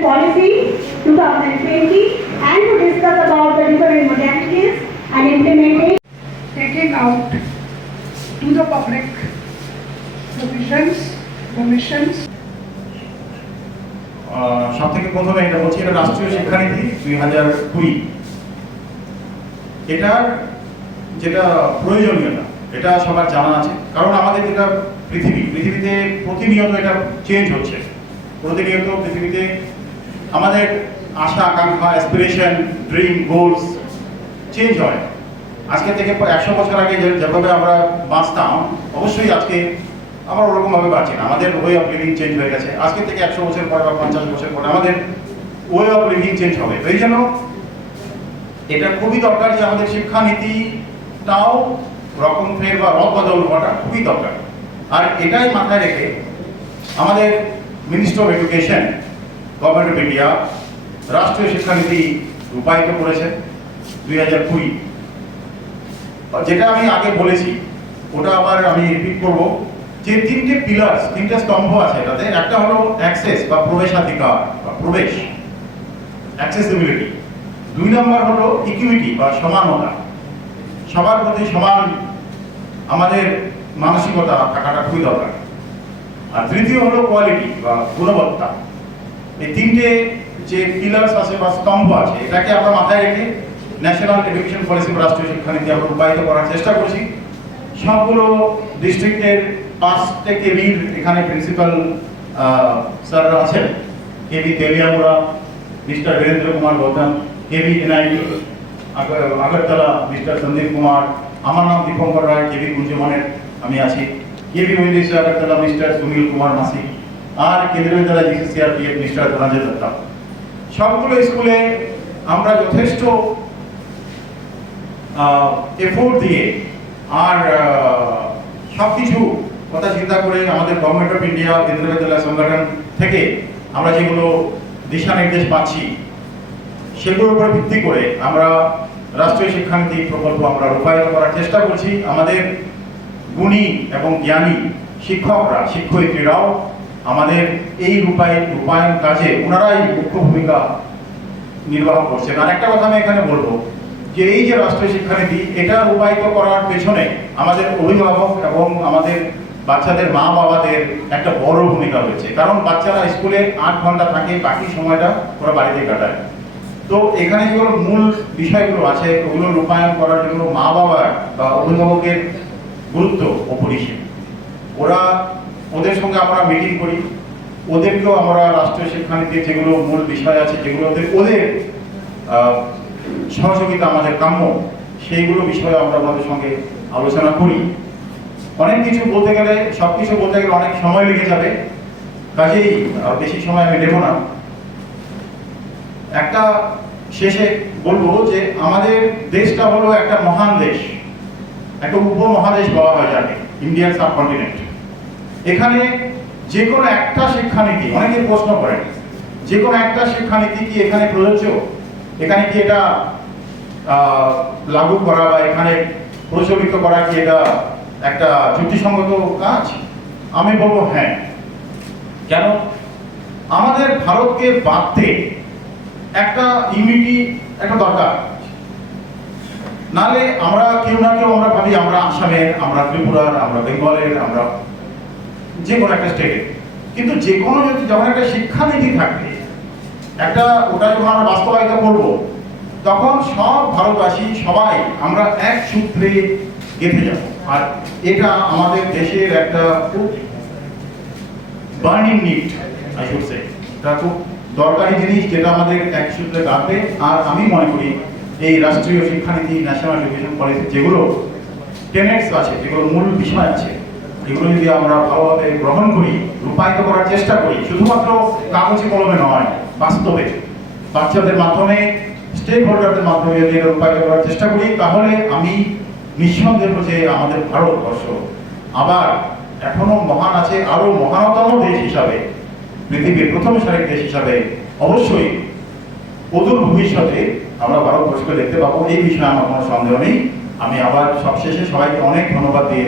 Policy 2020 and to discuss about the different modalities and implementation. Taking out to the public provisions, permissions. সবথেকে প্রথমে এটা বলছি, এটা রাষ্ট্রীয় শিক্ষানীতি 2020। এটার যেটা প্রয়োজনীয়তা এটা সবার জানা আছে, কারণ আমাদের যেটা পৃথিবীতে প্রতিনিয়ত এটা চেঞ্জ হচ্ছে। প্রতিনিয়ত পৃথিবীতে আমাদের আশা আকাঙ্ক্ষা, অ্যাসপিরেশন, ড্রিম, গোলস চেঞ্জ হয়। আজকে থেকে 100 বছর আগে যেভাবে আমরা বাঁচতাম, অবশ্যই আজকে আমরা ওরকমভাবে বাঁচি না। আমাদের ওয়ে অফ লিভিং চেঞ্জ হয়ে গেছে। আজকে থেকে 100 বছর পরে বা 50 বছর পরে আমাদের ওয়ে অফ লিভিং চেঞ্জ হবে। এই জন্য এটা খুবই দরকার যে আমাদের শিক্ষানীতিটাও রকম ফের বা রদবদল হওয়াটা খুবই দরকার। আর এটাই মাথায় রেখে আমাদের ministry of education, government of India রাষ্ট্রীয় শিক্ষানীতি রূপায়িত করেছে 2020। যেটা আমি আগে বলেছি ওটা আবার আমি রিপিট করব, যে তিনটে পিলার্স, তিনটে স্তম্ভ আছে এটাতে। একটা হলো অ্যাক্সেস বা প্রবেশাধিকার বা প্রবেশ, অ্যাক্সেসিবিলিটি। 2 নম্বর হলো ইকুইটি বা সমানতা, সবার প্রতি সমান আমাদের মানসিকতা থাকাটা খুবই দরকার। আর তৃতীয় হলো কোয়ালিটি বা গুণবত্তা। এই তিনটে যে পিলার্স আছে বা স্তম্ভ আছে, এটাকে আমরা মাথায় রেখে ন্যাশনাল এডুকেশন পলিসি বা রাষ্ট্রীয় শিক্ষানীতি আমরা রূপায়িত করার চেষ্টা করছি। সবগুলো ডিস্ট্রিক্টের 5টে কেবির এখানে প্রিন্সিপাল স্যাররা আছেন। কেবি তেলিয়ামুড়া মিস্টার বীরেন্দ্র কুমার গৌতম, কেবি এনআইটি আগরতলা মিস্টার সন্দীপ কুমার, আমার নাম দীপঙ্কর রায়, কেবি কুঞ্জমানের আমি আছি, কেবি মহিলা আগরতলা মিস্টার সুনীল কুমার মাসি, আর কেন্দ্রীয় বিদ্যালয় জিসিসিআরপিএফ মিস্টার ধনঞ্জয় দত্তা। সবগুলো স্কুলে আমরা যথেষ্ট এফোর্ট দিয়ে আর সবকিছু কথা চিন্তা করে আমাদের গভর্নমেন্ট অফ ইন্ডিয়া, কেন্দ্রীয় বিদ্যালয় সংগঠন থেকে আমরা যেগুলো দিশা নির্দেশ পাচ্ছি সেগুলোর উপর ভিত্তি করে আমরা রাষ্ট্রীয় শিক্ষানীতি প্রকল্প আমরা রূপায়িত করার চেষ্টা করছি। আমাদের গুণী এবং জ্ঞানী শিক্ষকরা, শিক্ষয়িত্রীরাও আমাদের এই রূপায়ণ কাজে ওনারাই মুখ্য ভূমিকা নির্বাহ করছেন। আর একটা কথা আমি এখানে বলবো যে এই যে রাষ্ট্রীয় শিক্ষানীতি, এটা রূপায়িত করার পেছনে আমাদের অভিভাবক এবং আমাদের বাচ্চাদের মা বাবাদের একটা বড় ভূমিকা রয়েছে। কারণ বাচ্চারা স্কুলে 8 ঘন্টা থাকে, বাকি সময়টা ওরা বাড়িতে কাটায়। তো এখানে যেগুলো মূল বিষয়গুলো আছে ওগুলো রূপায়ণ করার জন্য মা বাবার বা অভিভাবকের গুরুত্ব অপরিসীম। ওদের সঙ্গে আমরা মিটিং করি, ওদেরকেও আমরা রাষ্ট্রীয় শিক্ষানীতির যেগুলো মূল বিষয় আছে, যেগুলো ওদের সহযোগিতা আমাদের কাম্য, সেইগুলো বিষয়ে আমরা ওদের সঙ্গে আলোচনা করি। অনেক কিছু বলতে গেলে, সবকিছু বলতে গেলে অনেক সময় লেগে যাবে, কাজেই আর বেশি সময় আমি নেব না। একটা শেষে বলবো যে আমাদের দেশটা হলো একটা মহান দেশ, একটা উপমহাদেশ বলা হয় যাকে, ইন্ডিয়ান সাবকন্টিনেন্ট। এখানে যে কোনো একটা শিক্ষানীতি, অনেকে প্রশ্ন করেন যে কোনো একটা শিক্ষানীতি কি এখানে প্রযোজ্য, এখানে কি এটা লাগু করা বা এখানে প্রচলিত করা কি এটা একটা যুক্তিসঙ্গত কাজ? আমি বলবো হ্যাঁ। কেন? আমাদের ভারতকে বাঁধতে একটা ইউনিটি একটা দরকার। নালে আমরা কেউ না কেউ আমরা ভাবি আমরা আসামের, আমরা ত্রিপুরার, আমরা বেঙ্গলের, আমরা যে কোনো একটা স্টেটের, কিন্তু যে কোনো যদি যখন একটা শিক্ষানীতি থাকবে, একটা ওটা যখন আমরা বাস্তবায়িত করব, তখন সব ভারতবাসী সবাই আমরা এক সূত্রে গেঁথে যাব। আর এটা আমাদের দেশের একটা খুব burning need, I should say, এটা খুব দরকারি জিনিস যেটা আমাদের এক সূত্রে গাঁথবে। আর আমি মনে করি এই রাষ্ট্রীয় শিক্ষানীতি, ন্যাশনাল এডুকেশন পলিসি যেগুলো টেনেটস আছে, যেগুলো মূল বিষয় আছে, এগুলো যদি আমরা ভালোভাবে গ্রহণ করি, রূপায়িত করার চেষ্টা করি, শুধুমাত্র কাগজে কলমে নয়, বাস্তবে বাচ্চাদের মাধ্যমে, স্টেক হোল্ডারদের মাধ্যমে যদি রূপায়িত করার চেষ্টা করি, তাহলে আমি নিঃসন্দেহ যে আমাদের ভারতবর্ষ আবার এখনো মহান আছে, আরো মহানতম দেশ হিসাবে, পৃথিবীর প্রথম সারির দেশ হিসাবে অবশ্যই অদূর ভবিষ্যতে আমরা ভারতবর্ষকে দেখতে পাবো। এই বিষয়ে আমার কোনো সন্দেহ নেই। আমি আবার সবশেষে সবাইকে অনেক ধন্যবাদ দিয়ে